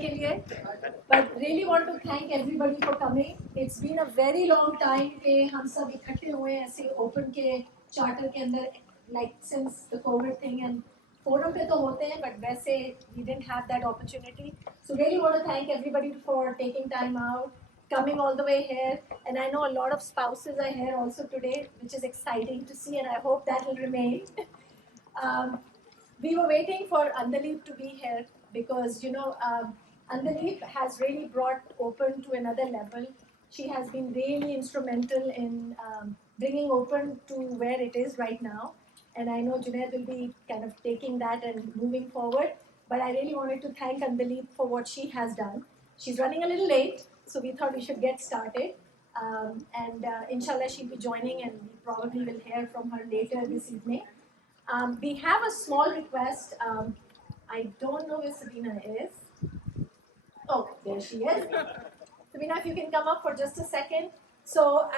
के लिए. But really want to thank everybody for coming. It's been a very long time कि हम सब इकट्ठे हुए ऐसे open के charter के अंदर, like since the COVID thing, and forum पे तो होते हैं, but वैसे we didn't have that opportunity. So really want to thank everybody for taking time out, coming all the way here. And I know a lot of spouses are here also today, which is exciting to see, and I hope that will remain. We were waiting for Andaleep to be here because, Andaleep has really brought Open to another level. She has been really instrumental in bringing Open to where it is right now. And I know Junaid will be kind of taking that and moving forward. But I really wanted to thank Andaleep for what she has done. She's running a little late, so we thought we should get started. Inshallah, she'll be joining, and we probably will hear from her later this evening. We have a small request. I don't know where Sabina is. Oh, there she is. Sabina, if you can come up for just a second. So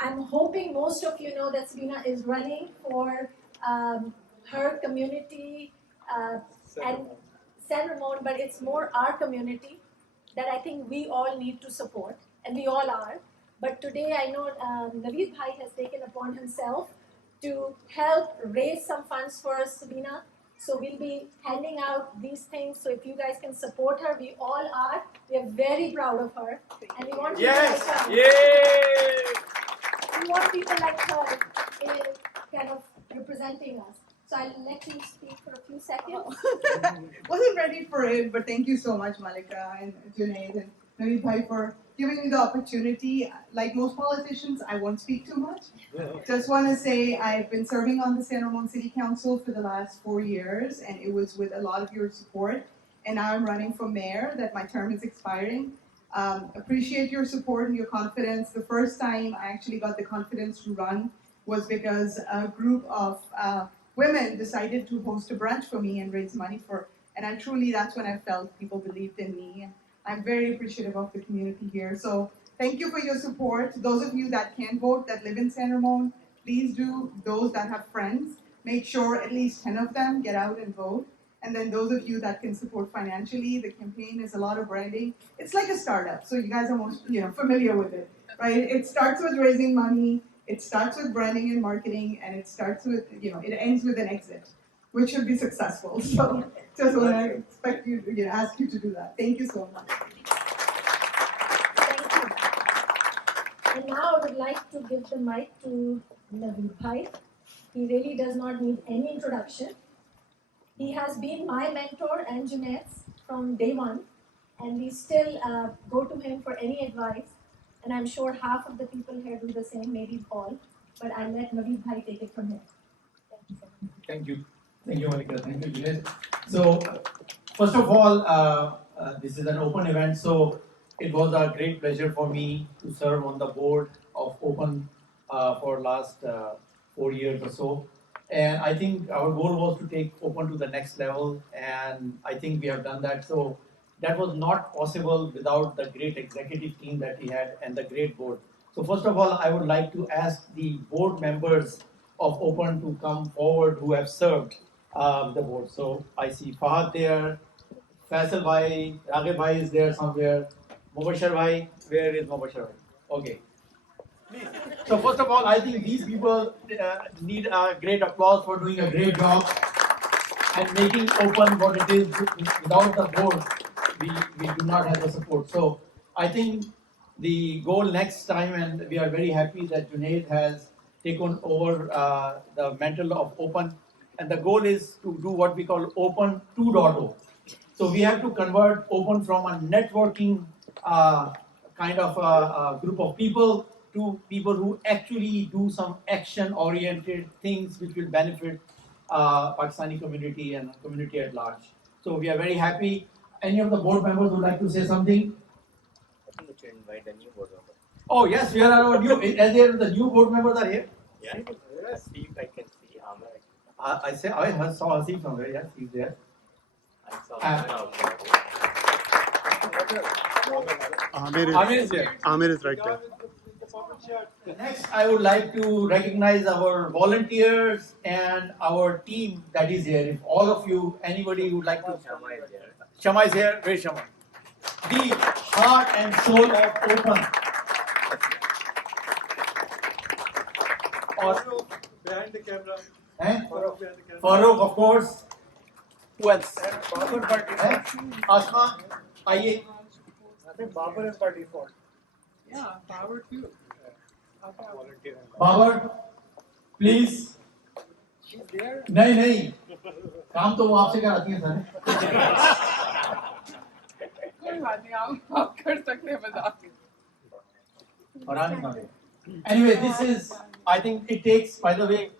I'm hoping most of you know that Sabina is running for her community and San Ramon, but it's more our community that I think we all need to support, and we all are. But today I know Naveed Bhai has taken upon himself to help raise some funds for Sabina. So we'll be handing out these things. So if you guys can support her, we all are. We are very proud of her, and we want people like her. Yay! We want people like her kind of representing us. So I'll let you speak for a few seconds. Wasn't ready for it, but thank you so much, Malika and Junaid and Naveed Bhai, for giving me the opportunity. Like most politicians, I won't speak too much. Just want to say I've been serving on the San Ramon City Council for the last 4 years, and it was with a lot of your support. And now I'm running for mayor, that my term is expiring. Appreciate your support and your confidence. The first time I actually got the confidence to run was because a group of women decided to host a brunch for me and raise money for, and that's when I felt people believed in me. And I'm very appreciative of the community here. So thank you for your support. Those of you that can vote, that live in San Ramon, please do. Those that have friends, make sure at least 10 of them get out and vote. And then those of you that can support financially, the campaign is a lot of branding. It's like a startup, so you guys are most familiar with it, right? It starts with raising money, it starts with branding and marketing, and it starts with, it ends with an exit, which should be successful. So just want to expect you, ask you to do that. Thank you so much. Thank you. And now I would like to give the mic to Naveed Bhai. He really does not need any introduction. He has been my mentor and Junaid's from day one, and we still go to him for any advice. And I'm sure half of the people here do the same, maybe all. But I'll let Naveed Bhai take it from here. Thank you so much. Thank you. Thank you, Malika. Thank you, Junaid. So, first of all, this is an open event, so it was a great pleasure for me to serve on the board of Open for last 4 years or so. And I think our goal was to take Open to the next level, and I think we have done that. So that was not possible without the great executive team that we had and the great board. So first of all, I would like to ask the board members of Open to come forward who have served the board. So I see Fahad there, Faisal Bhai, Raghib Bhai is there somewhere, Mubashir Bhai, where is Mubashir Bhai? Okay. So first of all, I think these people need a great applause for doing a great job and making Open what it is. Without the board, we do not have the support. So I think the goal next time, and we are very happy that Junaid has taken over the mantle of Open, and the goal is to do what we call Open 2.0. So we have to convert Open from a networking kind of a group of people to people who actually do some action-oriented things which will benefit Pakistani community and community at large. So we are very happy. Any of the board members would like to say something? I think we should invite a new board member. Oh yes, we are our new. As the new board members are here. Yeah, Steve, I can see Amar. I saw Hasib somewhere. Yes, he's there. I saw Amir is there. Amir is right there. Next, I would like to recognize our volunteers and our team that is here. If all of you, anybody would like to. Shama is there. Shama is here. Where is Shama? the heart and soul of Open. Or, behind the camera. Farooq Behind the camera. Farooq, of course. Who else? Babar by default. Asma, आइए. I think Babar is by default. Yeah, Babar too. Volunteer. Babar, please. She's there. नहीं नहीं काम तो वो आपसे कराती है sir. कोई बात नहीं आप कर सकते हैं बता. Farhan is not here. Anyway, this is, I think it takes, by the way,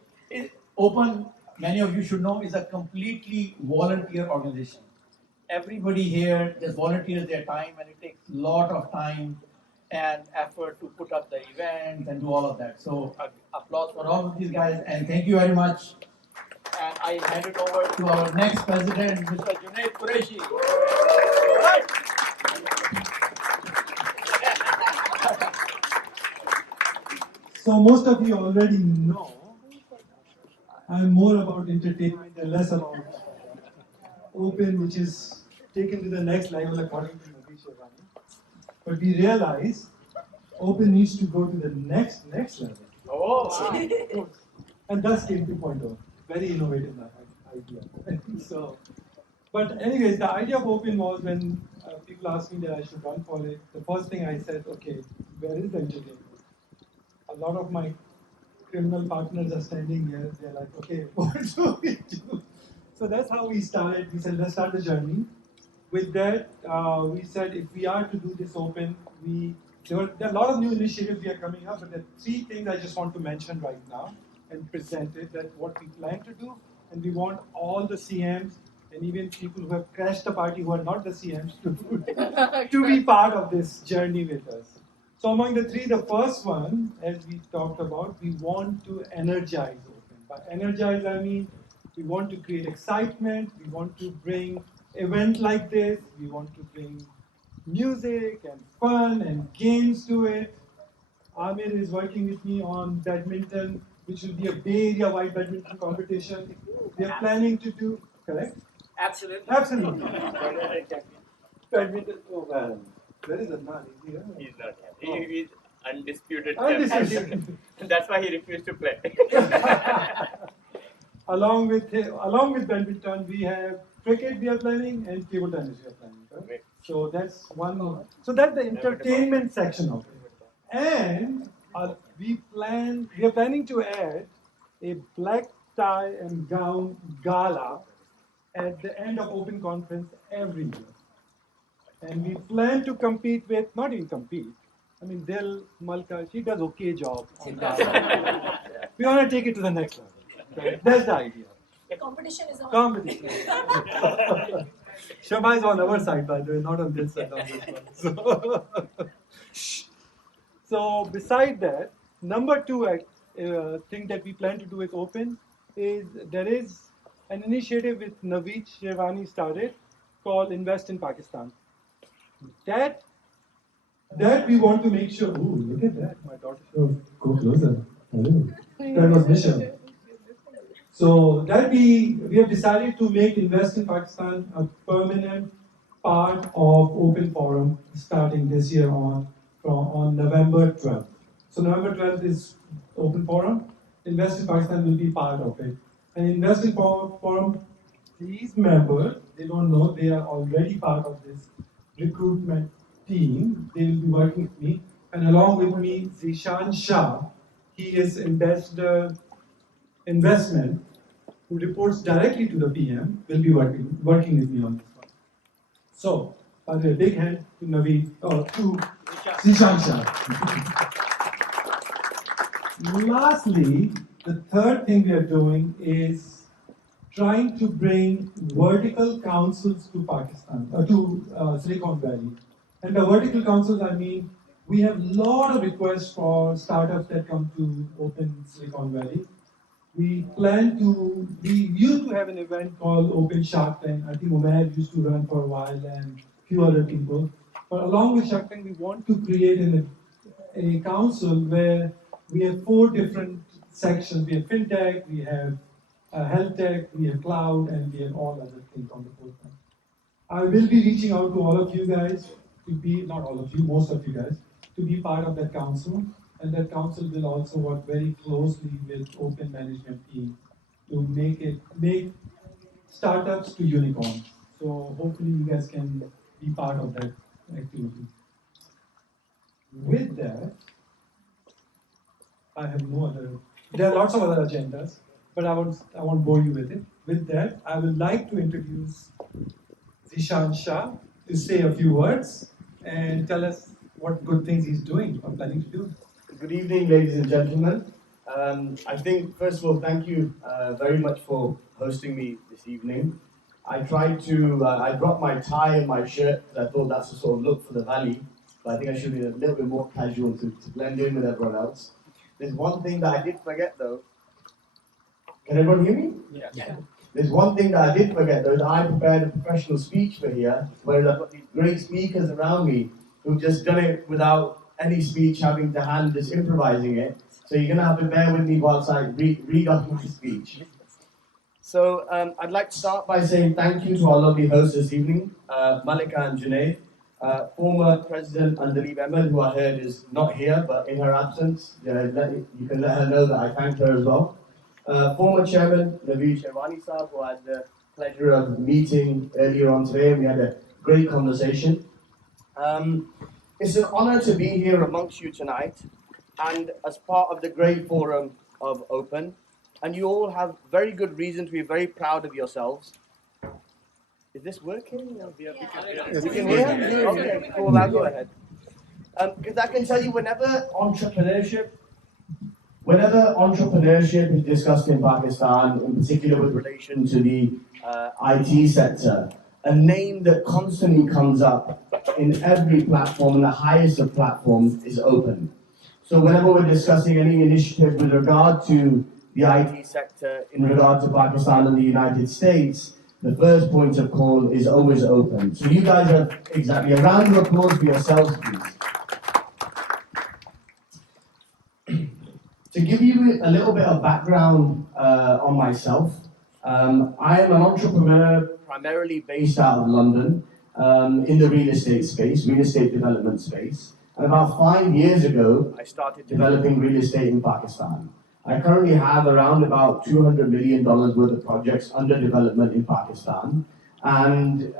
Open, many of you should know, is a completely volunteer organization. Everybody here just volunteers their time, and it takes a lot of time and effort to put up the events and do all of that. So, applause for all of these guys, and thank you very much. And I hand it over to our next president, Mr. Junaid Qurashi. So most of you already know I'm more about entertainment and less about Open, which is taken to the next level according to Navi Shivani. But we realize Open needs to go to the next level. Oh, And thus came 2.0. Very innovative idea. So, but anyways, the idea of Open was when people asked me that I should run for it, the first thing I said, okay, where is the entertainment? A lot of my criminal partners are standing here. They're like, okay, what do we do? So that's how we started. We said, let's start the journey. With that, we said, if we are to do this Open, there are a lot of new initiatives we are coming up, but there are 3 things I just want to mention right now and present it, that what we plan to do, and we want all the CMs and even people who have crashed the party who are not the CMs to be part of this journey with us. So among the 3, the first one, as we talked about, we want to energize Open. By energize, I mean we want to create excitement, we want to bring event like this, we want to bring music and fun and games to it. Amir is working with me on badminton, which will be a Bay Area-wide badminton competition. We are planning to do, correct? Absolutely. Absolutely. Badminton, oh man, where is Adnan? Is he here? he's not here. He is undisputed. Undisputed. champion. That's why he refused to play. Along with badminton, we have cricket we are planning and table tennis we are planning. Right? So that's one. So that's the entertainment section of it. And we are planning to add a black tie and gown gala at the end of Open Conference every year. And we plan to compete with, not even compete, I mean, Dil, Malka, she does okay job on that. We want to take it to the next level. Right? That's the idea. Competition is on. Competition. Shama is on our side, by the way, not on this side. On this one. So beside that, number 2 thing that we plan to do with Open is there is an initiative with Naveed Shirvani started called Invest in Pakistan. That we want to make sure. Ooh, look at that! My daughter. Oh, go closer. Hello. That was Michelle. So that we have decided to make Invest in Pakistan a permanent part of Open Forum starting this year on November 12th. So November 12th is Open Forum. Invest in Pakistan will be part of it. And Invest in Forum, these members, they don't know, they are already part of this recruitment team. They will be working with me. And along with me, Zishan Shah, he is Ambassador Investment, who reports directly to the PM, will be working with me on this one. So, a big hand to Naveed, to Zishan Shah. Lastly, the third thing we are doing is trying to bring vertical councils to Pakistan, to Silicon Valley. And the vertical councils, I mean, we have a lot of requests for startups that come to Open Silicon Valley. We used to have an event called Open Shark Tank. I think Umair used to run for a while and a few other people. But along with Shark Tank, we want to create a council where we have 4 different sections. We have FinTech, we have Health Tech, we have Cloud, and we have all other things on the forefront. I will be reaching out to all of you guys. to be, not all of you, most of you guys, to be part of that council. And that council will also work very closely with Open Management team to make startups to unicorns. So hopefully you guys can be part of that activity. With that, I have no other. There are lots of other agendas, but I won't bore you with it. With that, I would like to introduce Zishan Shah to say a few words and tell us what good things he's doing or planning to do. Good evening, ladies and gentlemen. I think, first of all, thank you very much for hosting me this evening. I tried to, I dropped my tie and my shirt because I thought that's the sort of look for the valley, but I think I should be a little bit more casual to blend in with everyone else. There's one thing that I did forget though. Can everyone hear me? Yeah. There's one thing that I did forget though, is I prepared a professional speech for here, whereas I've got these great speakers around me who've just done it without any speech having to hand, just improvising it. So you're going to have to bear with me whilst I read off my speech. So I'd like to start by saying thank you to our lovely hosts this evening, Malika and Junaid. Former President Andalib Ahmed, who I heard is not here, but in her absence, you can let her know that I thanked her as well. Former Chairman Naveed Sherwani Saab, who I had the pleasure of meeting earlier on today, and we had a great conversation. It's an honor to be here amongst you tonight, and as part of the great forum of Open, and you all have very good reason to be very proud of yourselves. Is this working? You can hear? Okay, cool, I'll go ahead. Because I can tell you, whenever entrepreneurship is discussed in Pakistan, in particular with relation to the IT sector, a name that constantly comes up in every platform, and the highest of platforms, is Open. So whenever we're discussing any initiative with regard to the IT sector, in regard to Pakistan and the United States, the first point of call is always Open. So you guys are exactly, a round of applause for yourselves, please. To give you a little bit of background on myself, I am an entrepreneur primarily based out of London in the real estate development space. And about 5 years ago, I started developing real estate in Pakistan. I currently have around about $200 million worth of projects under development in Pakistan. And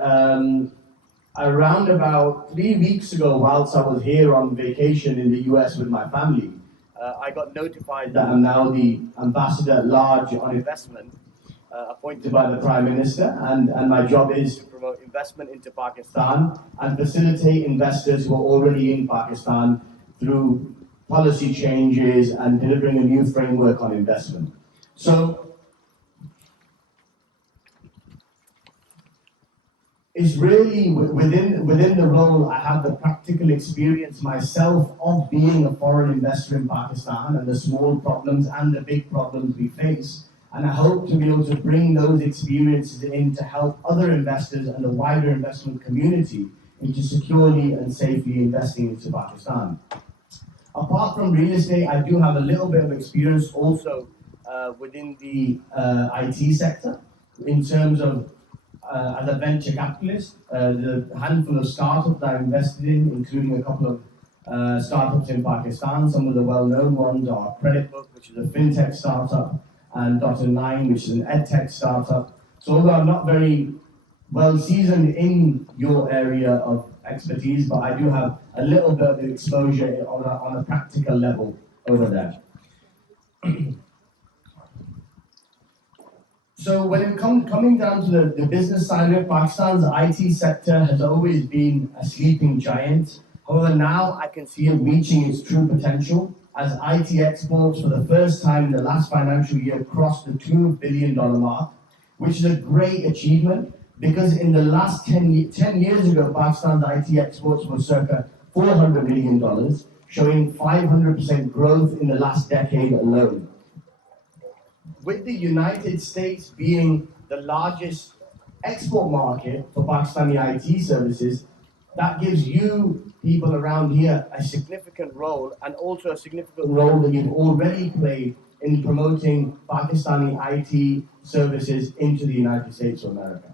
around about 3 weeks ago, whilst I was here on vacation in the US with my family, I got notified that I'm now the ambassador at large on investment, appointed by the Prime Minister, and my job is to promote investment into Pakistan and facilitate investors who are already in Pakistan through policy changes and delivering a new framework on investment. So it's really within the role, I have the practical experience myself of being a foreign investor in Pakistan and the small problems and the big problems we face. And I hope to be able to bring those experiences in to help other investors and the wider investment community into securely and safely investing into Pakistan. Apart from real estate, I do have a little bit of experience also within the IT sector in terms of as a venture capitalist, the handful of startups that I invested in, including a couple of startups in Pakistan. Some of the well-known ones are Creditbook, which is a fintech startup, and Dot9, which is an edtech startup. So although I'm not very well seasoned in your area of expertise, but I do have a little bit of exposure on a practical level over there. So when it coming down to the business side of it, Pakistan's IT sector has always been a sleeping giant. However, now I can see it reaching its true potential as IT exports for the first time in the last financial year crossed the $2 billion mark, which is a great achievement because in the last 10 years ago, Pakistan's IT exports were circa $400 million, showing 500% growth in the last decade alone. With the United States being the largest export market for Pakistani IT services, that gives you people around here a significant role, and also a significant role that you've already played in promoting Pakistani IT services into the United States of America.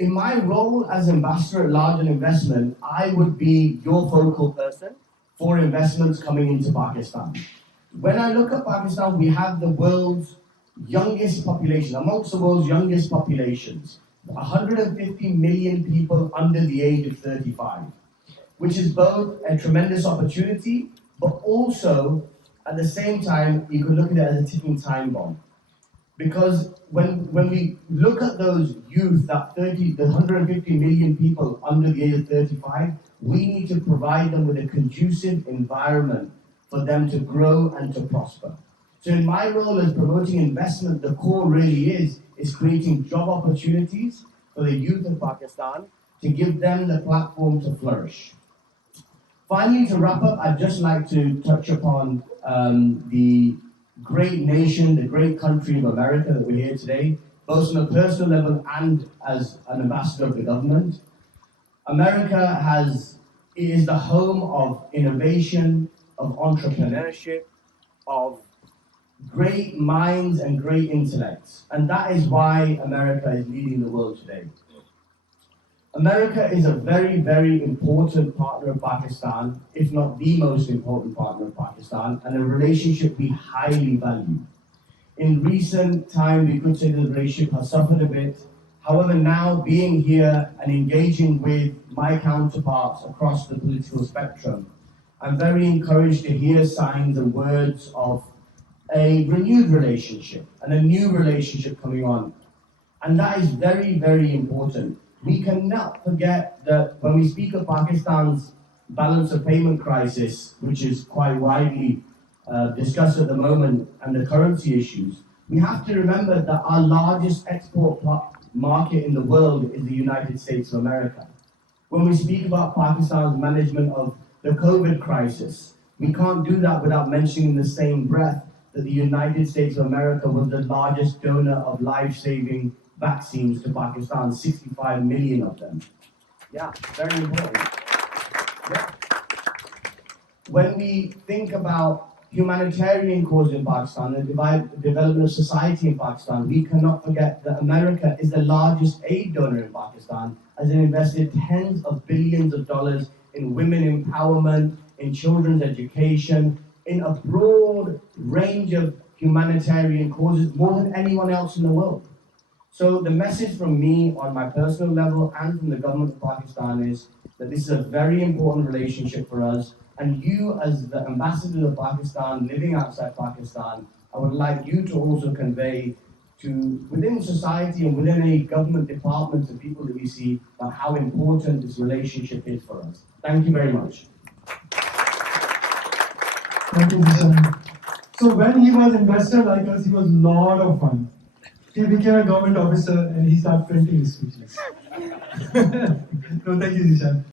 in my role as ambassador at large and investment, I would be your focal person for investments coming into Pakistan. When I look at Pakistan, we have the world's youngest population, amongst the world's youngest populations, 150 million people under the age of 35, which is both a tremendous opportunity, but also, at the same time, you could look at it as a ticking time bomb. Because when we look at those youth, the 150 million people under the age of 35, we need to provide them with a conducive environment for them to grow and to prosper. So in my role as promoting investment, the core really is creating job opportunities for the youth of Pakistan to give them the platform to flourish. Finally, to wrap up, I'd just like to touch upon the great nation, the great country of America that we're here today, both on a personal level and as an ambassador of the government. America is the home of innovation, of entrepreneurship, of great minds and great intellects. And that is why America is leading the world today. America is a very, very important partner of Pakistan, if not the most important partner of Pakistan, and a relationship we highly value. In recent time, we could say that the relationship has suffered a bit. However, now being here and engaging with my counterparts across the political spectrum, I'm very encouraged to hear signs and words of a renewed relationship and a new relationship coming on. And that is very, very important. We cannot forget that when we speak of Pakistan's balance of payment crisis, which is quite widely discussed at the moment, and the currency issues, we have to remember that our largest export market in the world is the United States of America. When we speak about Pakistan's management of the COVID crisis, we can't do that without mentioning in the same breath that the United States of America was the largest donor of life-saving vaccines to Pakistan, 65 million of them. Yeah, very important. Yeah. When we think about humanitarian causes in Pakistan, the development of society in Pakistan, we cannot forget that America is the largest aid donor in Pakistan, as it invested tens of billions of dollars in women empowerment, in children's education, in a broad range of humanitarian causes, more than anyone else in the world. So the message from me on my personal level and from the government of Pakistan is that this is a very important relationship for us. And you, as the ambassador of Pakistan living outside Pakistan, I would like you to also convey to within society and within any government departments and people that we see about how important this relationship is for us. Thank you very much. Thank you, Zishan. So when he was investor like us, he was a lot of fun. He became a government officer and he started printing his speeches. No, thank you, Zishan.